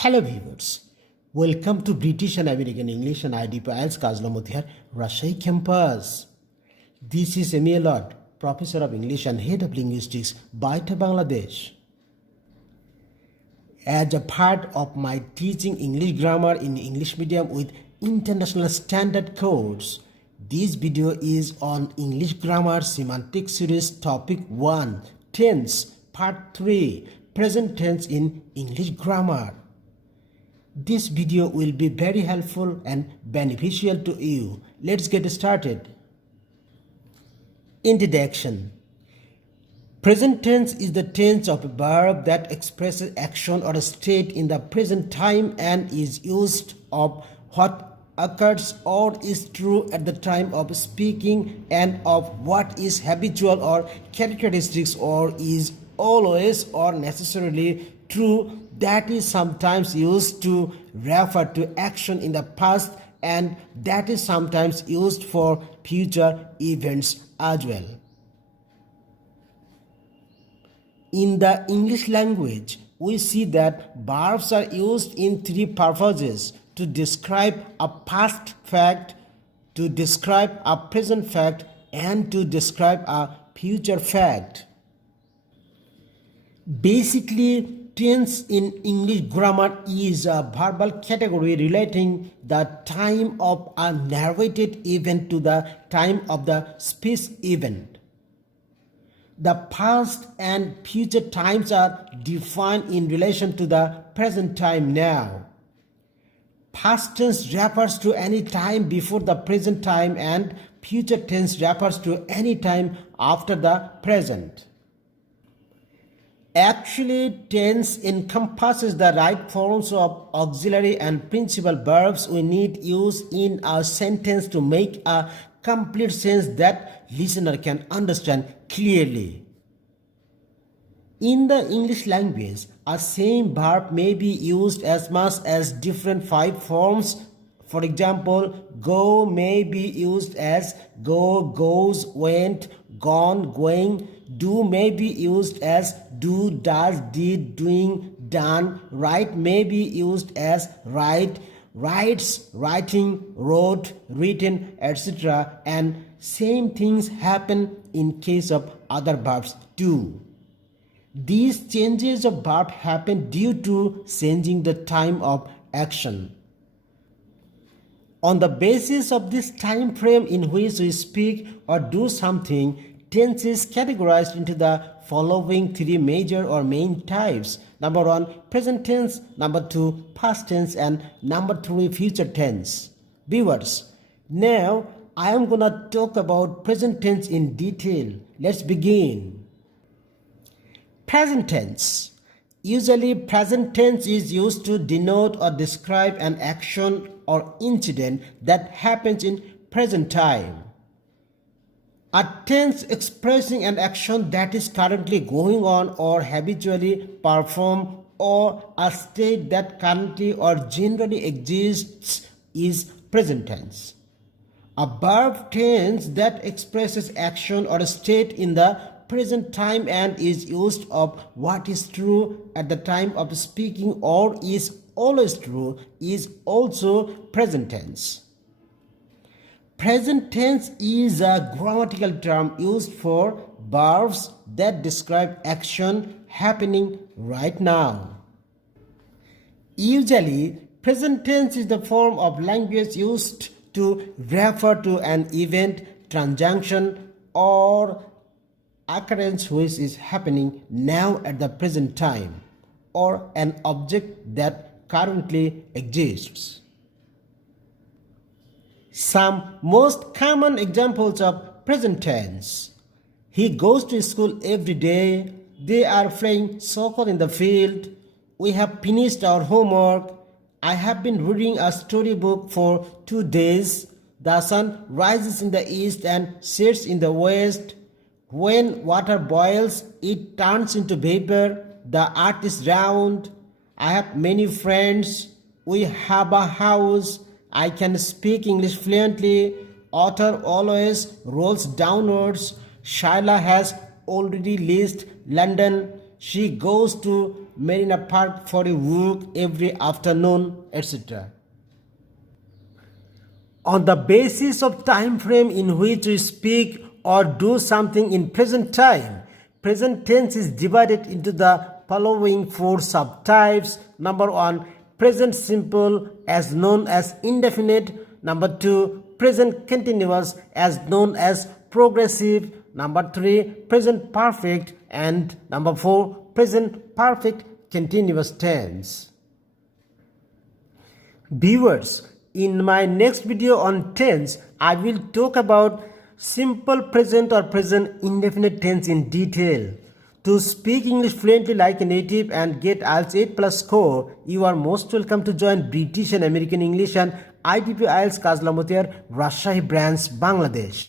Hello viewers, welcome to British and American English and ID IELTS Kazlamothiar Rajshahi campus. This is Emil Lord, Professor of English and Head of Linguistics, BAETTA Bangladesh. As a part of my teaching English grammar in English medium with international standard course, this video is on English grammar semantic series topic 1, tense, part 3, present tense in English grammar. This video will be very helpful and beneficial to you. Let's get started. Introduction. Present tense is the tense of a verb that expresses action or a state in the present time and is used of what occurs or is true at the time of speaking and of what is habitual or characteristics or is always or necessarily true, that is sometimes used to refer to action in the past and that is sometimes used for future events as well. In the English language, we see that verbs are used in three purposes: to describe a past fact, to describe a present fact, and to describe a future fact. Basically, tense in English grammar is a verbal category relating the time of a narrated event to the time of the speech event. The past and future times are defined in relation to the present time now. Past tense refers to any time before the present time and future tense refers to any time after the present. Actually, tense encompasses the right forms of auxiliary and principal verbs we need use in a sentence to make a complete sense that listener can understand clearly. In the English language, a same verb may be used as much as different 5 forms. For example, go may be used as go, goes, went, gone, going. Do may be used as do, does, did, doing, done. Write may be used as write, writes, writing, wrote, written, etc. And same things happen in case of other verbs too. These changes of verb happen due to changing the time of action. On the basis of this time frame in which we speak or do something, tense is categorized into the following 3 major or main types. Number 1, present tense. Number 2, past tense. And number 3, future tense. Viewers, now I am gonna talk about present tense in detail. Let's begin. Present tense. Usually, present tense is used to denote or describe an action or incident that happens in present time. A tense expressing an action that is currently going on or habitually performed, or a state that currently or generally exists, is present tense. A verb tense that expresses action or a state in the present time and is used of what is true at the time of speaking or is always true is also present tense. Present tense is a grammatical term used for verbs that describe action happening right now. Usually, present tense is the form of language used to refer to an event, transaction, or occurrence which is happening now at the present time, or an object that currently exists. Some most common examples of present tense: he goes to school every day, they are playing soccer in the field, we have finished our homework, I have been reading a storybook for 2 days, the sun rises in the east and sets in the west, when water boils it turns into vapor, the earth is round, I have many friends, we have a house, I can speak English fluently, author always rolls downwards, Shaila has already leased London, she goes to Marina Park for a walk every afternoon, etc. On the basis of time frame in which we speak or do something in present time, present tense is divided into the following four subtypes. Number 1, present simple as known as indefinite. Number 2, present continuous as known as progressive. Number 3, present perfect. And number 4, present perfect continuous tense. Viewers, in my next video on tense, I will talk about simple present or present indefinite tense in detail. To speak English fluently like a native and get IELTS 8+ score, you are most welcome to join British and American English and ITP IELTS Kazla Mutiar Rajshahi branch, Bangladesh.